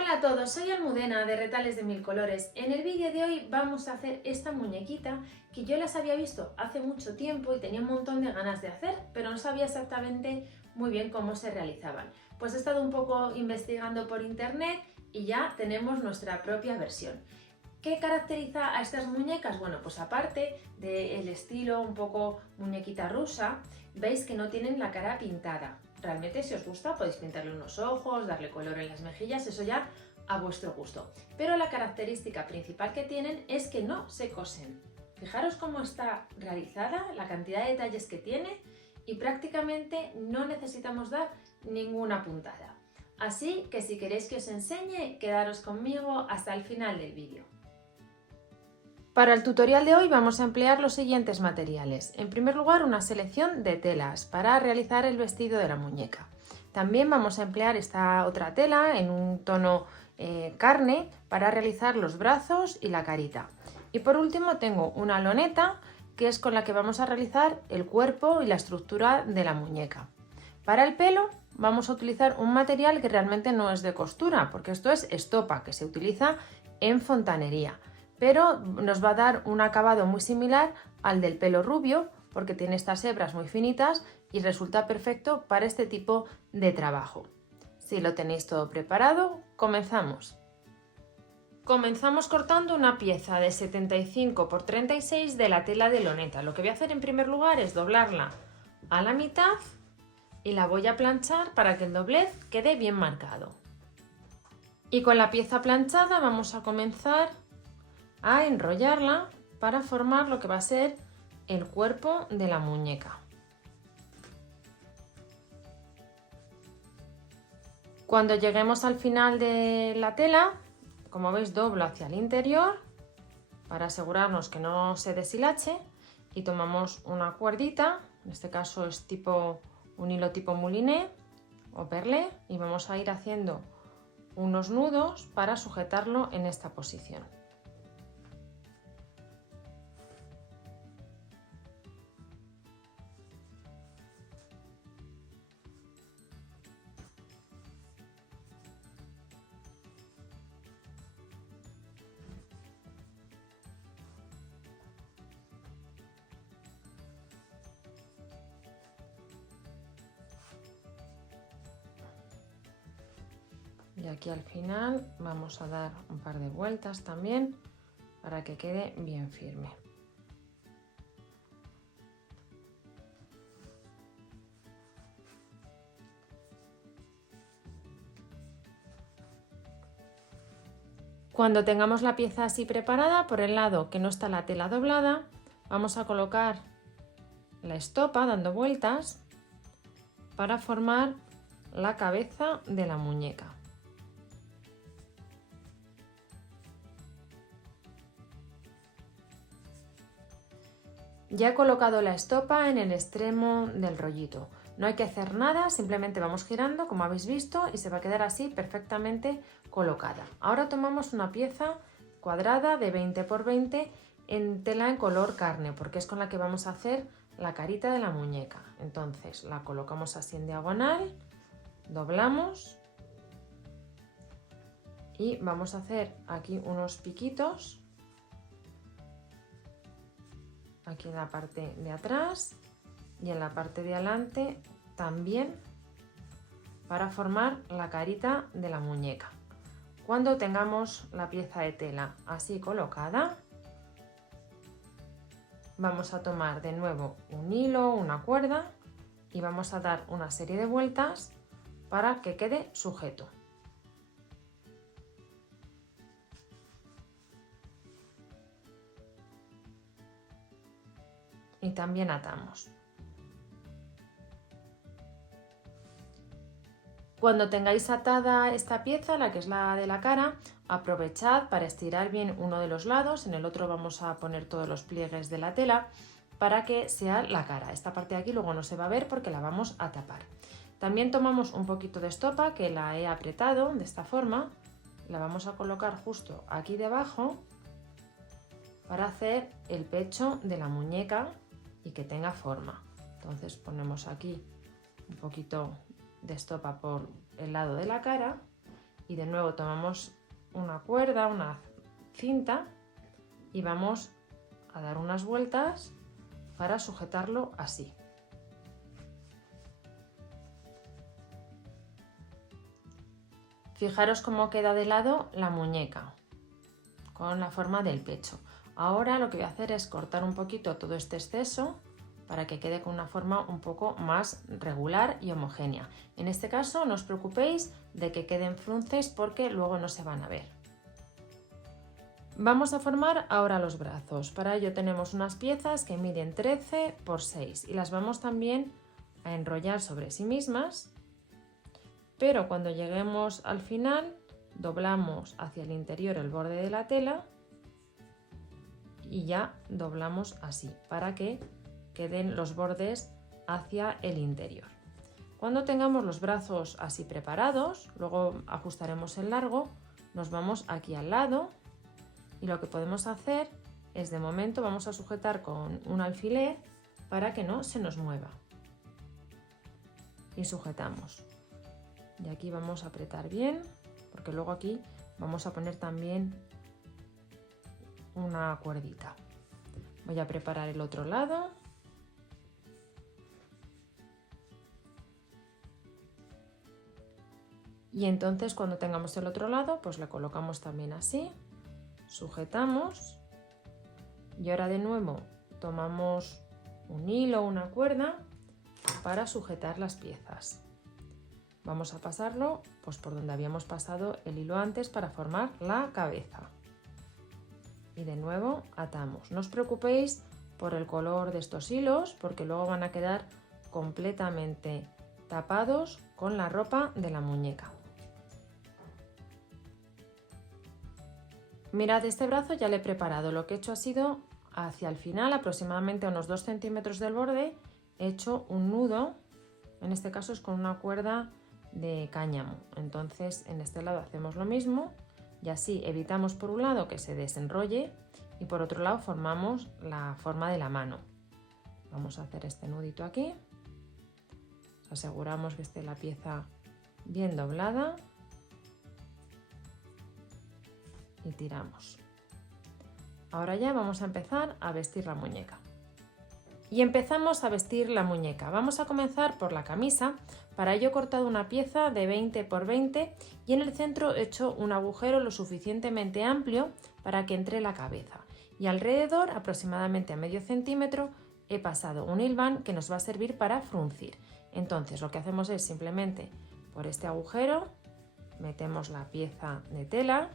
Hola a todos, soy Almudena de Retales de Mil Colores. En el vídeo de hoy vamos a hacer esta muñequita que yo las había visto hace mucho tiempo y tenía un montón de ganas de hacer, pero no sabía exactamente muy bien cómo se realizaban. Pues he estado un poco investigando por internet y ya tenemos nuestra propia versión. ¿Qué caracteriza a estas muñecas? Bueno, pues aparte del estilo un poco muñequita rusa, veis que no tienen la cara pintada. Realmente, si os gusta, podéis pintarle unos ojos, darle color en las mejillas, eso ya a vuestro gusto. Pero la característica principal que tienen es que no se cosen. Fijaros cómo está realizada, la cantidad de detalles que tiene y prácticamente no necesitamos dar ninguna puntada. Así que si queréis que os enseñe, quedaros conmigo hasta el final del vídeo. Para el tutorial de hoy vamos a emplear los siguientes materiales. En primer lugar, una selección de telas para realizar el vestido de la muñeca. También vamos a emplear esta otra tela en un tono carne para realizar los brazos y la carita. Y por último tengo una loneta que es con la que vamos a realizar el cuerpo y la estructura de la muñeca. Para el pelo vamos a utilizar un material que realmente no es de costura, porque esto es estopa que se utiliza en fontanería, pero nos va a dar un acabado muy similar al del pelo rubio porque tiene estas hebras muy finitas y resulta perfecto para este tipo de trabajo. Si lo tenéis todo preparado, comenzamos. Comenzamos cortando una pieza de 75 x 36 de la tela de loneta. Lo que voy a hacer en primer lugar es doblarla a la mitad y la voy a planchar para que el doblez quede bien marcado. Y con la pieza planchada vamos a comenzar a enrollarla para formar lo que va a ser el cuerpo de la muñeca. Cuando lleguemos al final de la tela, como veis, doblo hacia el interior para asegurarnos que no se deshilache y tomamos una cuerdita, en este caso es un hilo tipo mouliné o perlé, y vamos a ir haciendo unos nudos para sujetarlo en esta posición. Y aquí al final vamos a dar un par de vueltas también para que quede bien firme. Cuando tengamos la pieza así preparada, por el lado que no está la tela doblada, vamos a colocar la estopa dando vueltas para formar la cabeza de la muñeca. Ya he colocado la estopa en el extremo del rollito. No hay que hacer nada, simplemente vamos girando como habéis visto y se va a quedar así perfectamente colocada. Ahora tomamos una pieza cuadrada de 20 x 20 en tela en color carne, porque es con la que vamos a hacer la carita de la muñeca. Entonces la colocamos así en diagonal, doblamos y vamos a hacer aquí unos piquitos aquí en la parte de atrás y en la parte de adelante también para formar la carita de la muñeca. Cuando tengamos la pieza de tela así colocada, vamos a tomar de nuevo un hilo, una cuerda y vamos a dar una serie de vueltas para que quede sujeto. Y también atamos. Cuando tengáis atada esta pieza, la que es la de la cara, aprovechad para estirar bien uno de los lados, en el otro vamos a poner todos los pliegues de la tela para que sea la cara. Esta parte de aquí luego no se va a ver porque la vamos a tapar. También tomamos un poquito de estopa que la he apretado de esta forma, la vamos a colocar justo aquí debajo para hacer el pecho de la muñeca y que tenga forma. Entonces ponemos aquí un poquito de estopa por el lado de la cara y de nuevo tomamos una cuerda, una cinta y vamos a dar unas vueltas para sujetarlo así. Fijaros cómo queda de lado la muñeca con la forma del pecho. Ahora lo que voy a hacer es cortar un poquito todo este exceso para que quede con una forma un poco más regular y homogénea. En este caso no os preocupéis de que queden frunces porque luego no se van a ver. Vamos a formar ahora los brazos. Para ello tenemos unas piezas que miden 13 por 6 y las vamos también a enrollar sobre sí mismas, pero cuando lleguemos al final doblamos hacia el interior el borde de la tela y ya doblamos así para que queden los bordes hacia el interior. Cuando tengamos los brazos así preparados, luego ajustaremos el largo, nos vamos aquí al lado y lo que podemos hacer es, de momento vamos a sujetar con un alfiler para que no se nos mueva y sujetamos. Y aquí vamos a apretar bien porque luego aquí vamos a poner también una cuerdita. Voy a preparar el otro lado. Y entonces cuando tengamos el otro lado, pues le colocamos también así, sujetamos y ahora de nuevo tomamos un hilo o una cuerda para sujetar las piezas. Vamos a pasarlo pues por donde habíamos pasado el hilo antes para formar la cabeza. Y de nuevo atamos. No os preocupéis por el color de estos hilos porque luego van a quedar completamente tapados con la ropa de la muñeca. Mirad, este brazo ya lo he preparado. Lo que he hecho ha sido hacia el final, aproximadamente a unos 2 centímetros del borde, he hecho un nudo. En este caso es con una cuerda de cáñamo. Entonces en este lado hacemos lo mismo y así evitamos por un lado que se desenrolle y por otro lado formamos la forma de la mano. Vamos a hacer este nudito aquí. Aseguramos que esté la pieza bien doblada y tiramos. Ahora ya vamos a empezar a vestir la muñeca. Y empezamos a vestir la muñeca. Vamos a comenzar por la camisa. Para ello he cortado una pieza de 20 por 20 y en el centro he hecho un agujero lo suficientemente amplio para que entre la cabeza. Y alrededor, aproximadamente a medio centímetro, he pasado un hilván que nos va a servir para fruncir. Entonces lo que hacemos es simplemente por este agujero metemos la pieza de tela,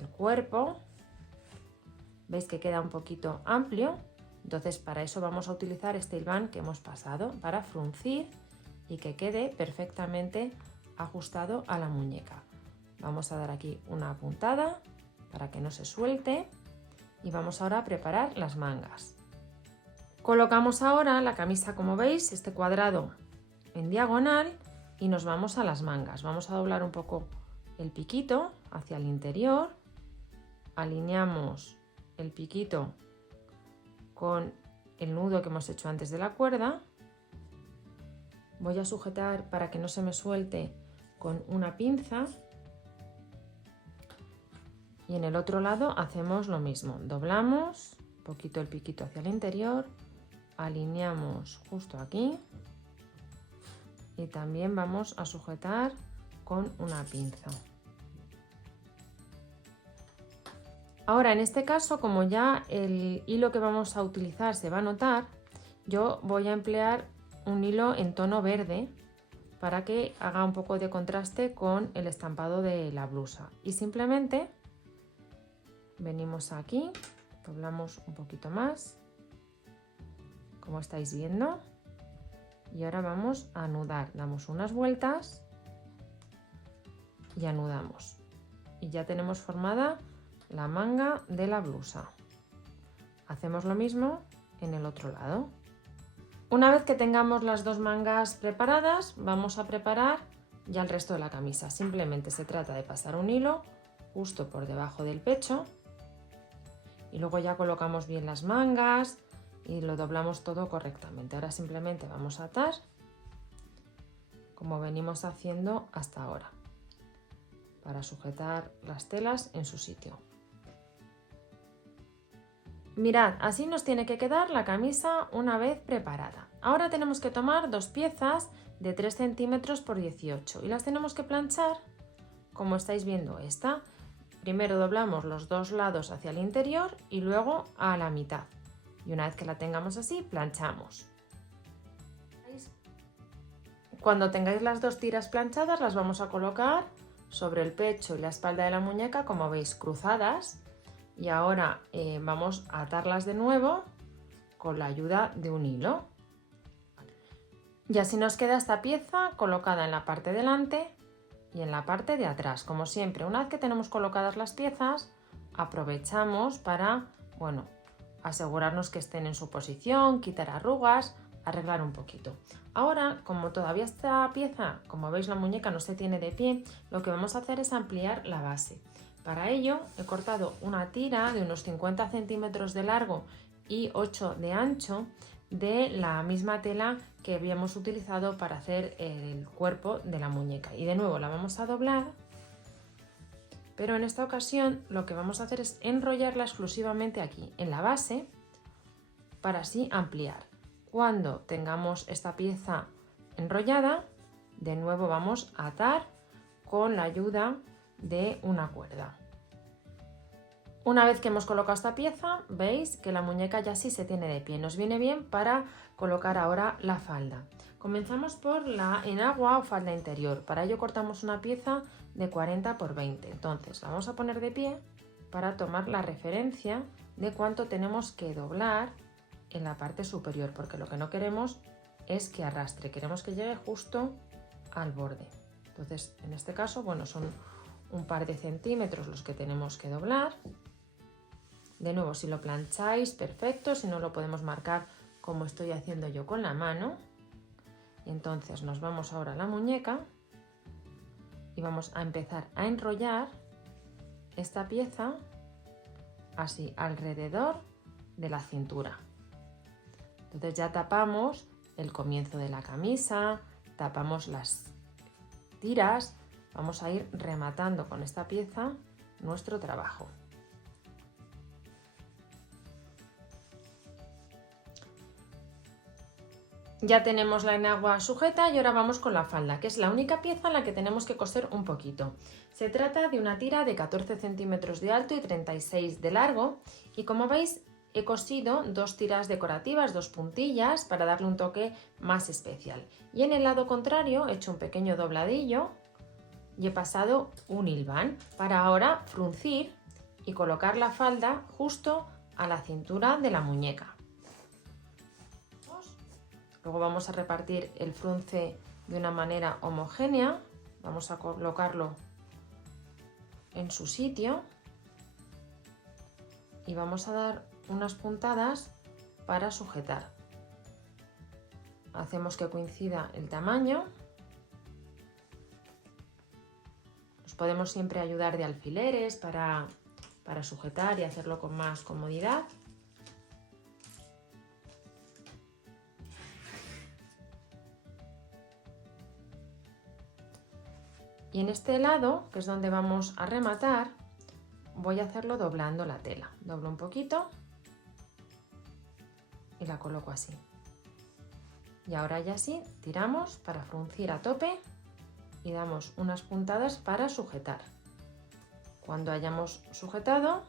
el cuerpo, veis que queda un poquito amplio. Entonces para eso vamos a utilizar este hilván que hemos pasado para fruncir y que quede perfectamente ajustado a la muñeca. Vamos a dar aquí una puntada para que no se suelte y vamos ahora a preparar las mangas. Colocamos ahora la camisa, como veis, este cuadrado en diagonal y nos vamos a las mangas. Vamos a doblar un poco el piquito hacia el interior, alineamos el piquito con el nudo que hemos hecho antes de la cuerda. Voy a sujetar para que no se me suelte con una pinza y en el otro lado hacemos lo mismo, doblamos un poquito el piquito hacia el interior, alineamos justo aquí y también vamos a sujetar con una pinza. Ahora en este caso, como ya el hilo que vamos a utilizar se va a notar, yo voy a emplear un hilo en tono verde para que haga un poco de contraste con el estampado de la blusa. Y simplemente venimos aquí, doblamos un poquito más, como estáis viendo, y ahora vamos a anudar. Damos unas vueltas y anudamos. Y ya tenemos formada la manga de la blusa. Hacemos lo mismo en el otro lado. Una vez que tengamos las dos mangas preparadas, vamos a preparar ya el resto de la camisa. Simplemente se trata de pasar un hilo justo por debajo del pecho y luego ya colocamos bien las mangas y lo doblamos todo correctamente. Ahora simplemente vamos a atar como venimos haciendo hasta ahora. para sujetar las telas en su sitio. Mirad, así nos tiene que quedar la camisa una vez preparada. Ahora tenemos que tomar dos piezas de 3 centímetros por 18 y las tenemos que planchar como estáis viendo esta. Primero doblamos los dos lados hacia el interior y luego a la mitad. Y una vez que la tengamos así, planchamos. Cuando tengáis las dos tiras planchadas, las vamos a colocar sobre el pecho y la espalda de la muñeca, como veis, cruzadas. Y ahora vamos a atarlas de nuevo con la ayuda de un hilo. Y así nos queda esta pieza colocada en la parte de delante y en la parte de atrás. Como siempre, una vez que tenemos colocadas las piezas, aprovechamos para, bueno, asegurarnos que estén en su posición, quitar arrugas, arreglar un poquito. Ahora, como todavía esta pieza, como veis, la muñeca no se tiene de pie, lo que vamos a hacer es ampliar la base. Para ello he cortado una tira de unos 50 centímetros de largo y 8 de ancho de la misma tela que habíamos utilizado para hacer el cuerpo de la muñeca. Y de nuevo la vamos a doblar, pero en esta ocasión lo que vamos a hacer es enrollarla exclusivamente aquí, en la base, para así ampliar. Cuando tengamos esta pieza enrollada, de nuevo vamos a atar con la ayuda de una cuerda. Una vez que hemos colocado esta pieza, veis que la muñeca ya sí se tiene de pie. Nos viene bien para colocar ahora la falda. Comenzamos por la enagua o falda interior. Para ello cortamos una pieza de 40 por 20. Entonces la vamos a poner de pie para tomar la referencia de cuánto tenemos que doblar en la parte superior, porque lo que no queremos es que arrastre, queremos que llegue justo al borde. Entonces, en este caso, bueno, son un par de centímetros los que tenemos que doblar. De nuevo, si lo plancháis, perfecto, si no lo podemos marcar como estoy haciendo yo con la mano. Y entonces nos vamos ahora a la muñeca y vamos a empezar a enrollar esta pieza así alrededor de la cintura. Entonces ya tapamos el comienzo de la camisa, tapamos las tiras, vamos a ir rematando con esta pieza nuestro trabajo. Ya tenemos la enagua sujeta y ahora vamos con la falda, que es la única pieza en la que tenemos que coser un poquito. Se trata de una tira de 14 centímetros de alto y 36 de largo y como veis he cosido dos tiras decorativas, dos puntillas para darle un toque más especial. Y en el lado contrario he hecho un pequeño dobladillo y he pasado un hilván para ahora fruncir y colocar la falda justo a la cintura de la muñeca. Luego vamos a repartir el frunce de una manera homogénea. Vamos a colocarlo en su sitio y vamos a dar unas puntadas para sujetar. Hacemos que coincida el tamaño. Nos podemos siempre ayudar de alfileres para sujetar y hacerlo con más comodidad. Y en este lado, que es donde vamos a rematar, voy a hacerlo doblando la tela. Doblo un poquito y la coloco así. Y ahora ya sí, tiramos para fruncir a tope y damos unas puntadas para sujetar. Cuando hayamos sujetado,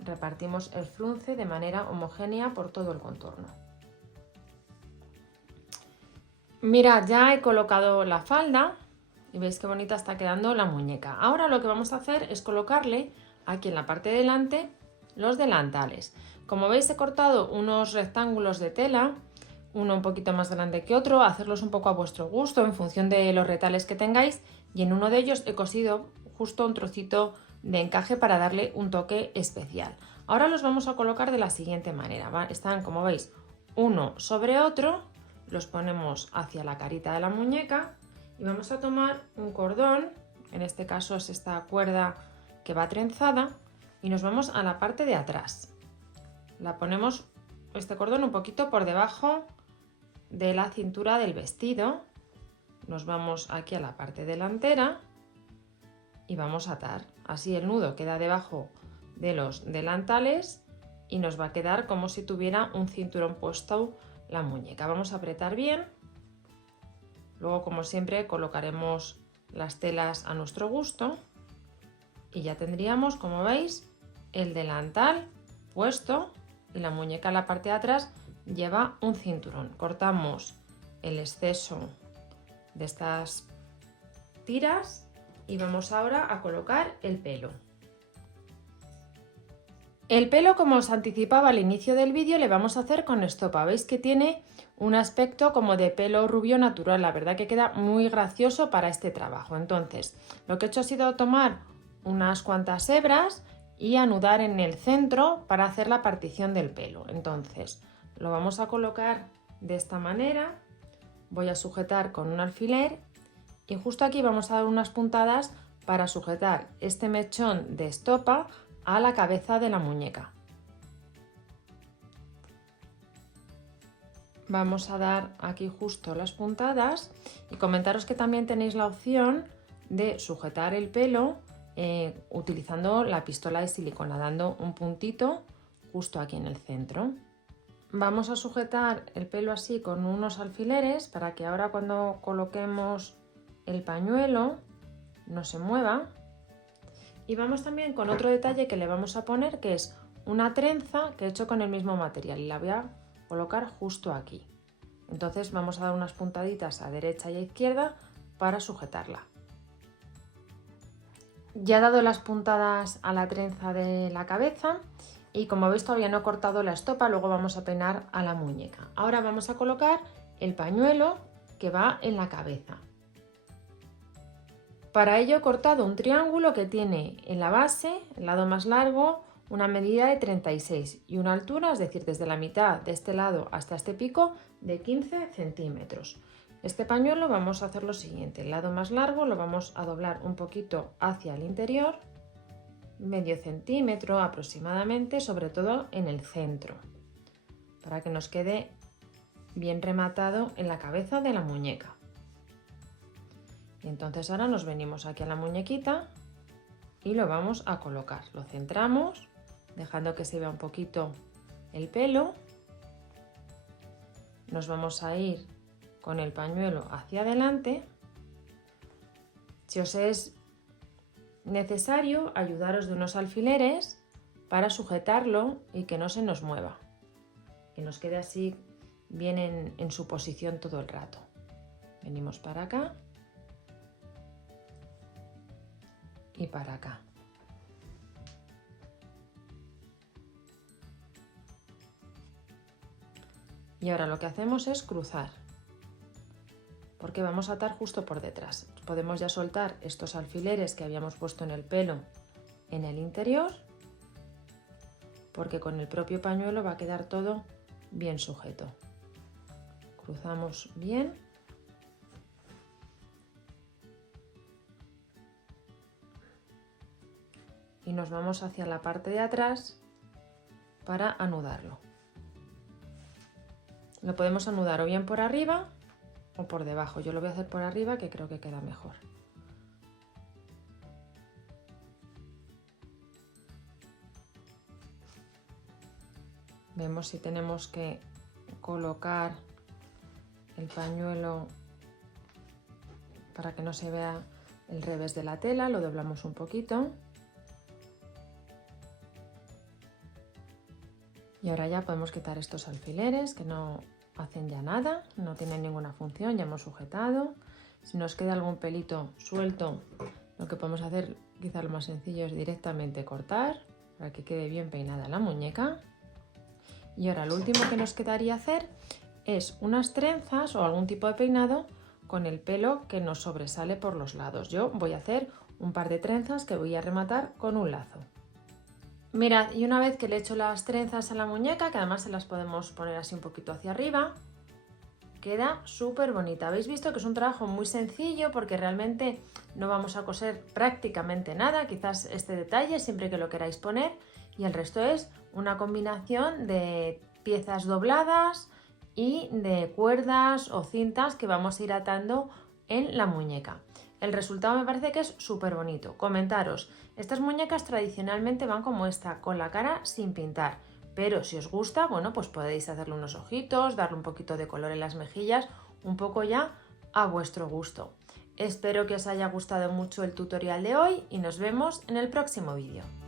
repartimos el frunce de manera homogénea por todo el contorno. Mirad, ya he colocado la falda y veis qué bonita está quedando la muñeca. Ahora lo que vamos a hacer es colocarle aquí en la parte de delante los delantales. Como veis he cortado unos rectángulos de tela, uno un poquito más grande que otro, hacerlos un poco a vuestro gusto en función de los retales que tengáis y en uno de ellos he cosido justo un trocito de encaje para darle un toque especial. Ahora los vamos a colocar de la siguiente manera. Están, como veis, uno sobre otro. Los ponemos hacia la carita de la muñeca y vamos a tomar un cordón, en este caso es esta cuerda que va trenzada, y nos vamos a la parte de atrás. La ponemos este cordón un poquito por debajo de la cintura del vestido, nos vamos aquí a la parte delantera y vamos a atar. Así el nudo queda debajo de los delantales y nos va a quedar como si tuviera un cinturón puesto la muñeca. Vamos a apretar bien. Luego, como siempre, colocaremos las telas a nuestro gusto y ya tendríamos, como veis, el delantal puesto y la muñeca en la parte de atrás lleva un cinturón. Cortamos el exceso de estas tiras y vamos ahora a colocar el pelo. El pelo, como os anticipaba al inicio del vídeo, le vamos a hacer con estopa. Veis que tiene un aspecto como de pelo rubio natural, la verdad que queda muy gracioso para este trabajo. Entonces, lo que he hecho ha sido tomar unas cuantas hebras y anudar en el centro para hacer la partición del pelo. Entonces, lo vamos a colocar de esta manera, voy a sujetar con un alfiler y justo aquí vamos a dar unas puntadas para sujetar este mechón de estopa a la cabeza de la muñeca. Vamos a dar aquí justo las puntadas y comentaros que también tenéis la opción de sujetar el pelo utilizando la pistola de silicona, dando un puntito justo aquí en el centro. Vamos a sujetar el pelo así con unos alfileres para que ahora cuando coloquemos el pañuelo no se mueva. Y vamos también con otro detalle que le vamos a poner, que es una trenza que he hecho con el mismo material y la voy a colocar justo aquí. Entonces vamos a dar unas puntaditas a derecha y a izquierda para sujetarla. Ya he dado las puntadas a la trenza de la cabeza y como veis todavía no he cortado la estopa, luego vamos a peinar a la muñeca. Ahora vamos a colocar el pañuelo que va en la cabeza. Para ello he cortado un triángulo que tiene en la base, el lado más largo, una medida de 36 y una altura, es decir, desde la mitad de este lado hasta este pico, de 15 centímetros. Este pañuelo vamos a hacer lo siguiente, el lado más largo lo vamos a doblar un poquito hacia el interior, medio centímetro aproximadamente, sobre todo en el centro, para que nos quede bien rematado en la cabeza de la muñeca. Y entonces ahora nos venimos aquí a la muñequita y lo vamos a colocar. Lo centramos, dejando que se vea un poquito el pelo. Nos vamos a ir con el pañuelo hacia adelante. Si os es necesario, ayudaros de unos alfileres para sujetarlo y que no se nos mueva. Que nos quede así bien en su posición todo el rato. Venimos para acá. Y para acá. Y ahora lo que hacemos es cruzar, porque vamos a atar justo por detrás. Podemos ya soltar estos alfileres que habíamos puesto en el pelo en el interior, porque con el propio pañuelo va a quedar todo bien sujeto. Cruzamos bien. Y nos vamos hacia la parte de atrás para anudarlo. Lo podemos anudar o bien por arriba o por debajo. Yo lo voy a hacer por arriba, que creo que queda mejor. Vemos si tenemos que colocar el pañuelo para que no se vea el revés de la tela, lo doblamos un poquito. Y ahora ya podemos quitar estos alfileres que no hacen ya nada, no tienen ninguna función, ya hemos sujetado. Si nos queda algún pelito suelto, lo que podemos hacer, quizá lo más sencillo, es directamente cortar para que quede bien peinada la muñeca. Y ahora lo último que nos quedaría hacer es unas trenzas o algún tipo de peinado con el pelo que nos sobresale por los lados. Yo voy a hacer un par de trenzas que voy a rematar con un lazo. Mirad, y una vez que le he hecho las trenzas a la muñeca, que además se las podemos poner así un poquito hacia arriba, queda súper bonita. Habéis visto que es un trabajo muy sencillo porque realmente no vamos a coser prácticamente nada, quizás este detalle siempre que lo queráis poner, y el resto es una combinación de piezas dobladas y de cuerdas o cintas que vamos a ir atando en la muñeca. el resultado me parece que es súper bonito. Comentaros, estas muñecas tradicionalmente van como esta, con la cara sin pintar, pero si os gusta, bueno, pues podéis hacerle unos ojitos, darle un poquito de color en las mejillas, un poco ya a vuestro gusto. Espero que os haya gustado mucho el tutorial de hoy y nos vemos en el próximo vídeo.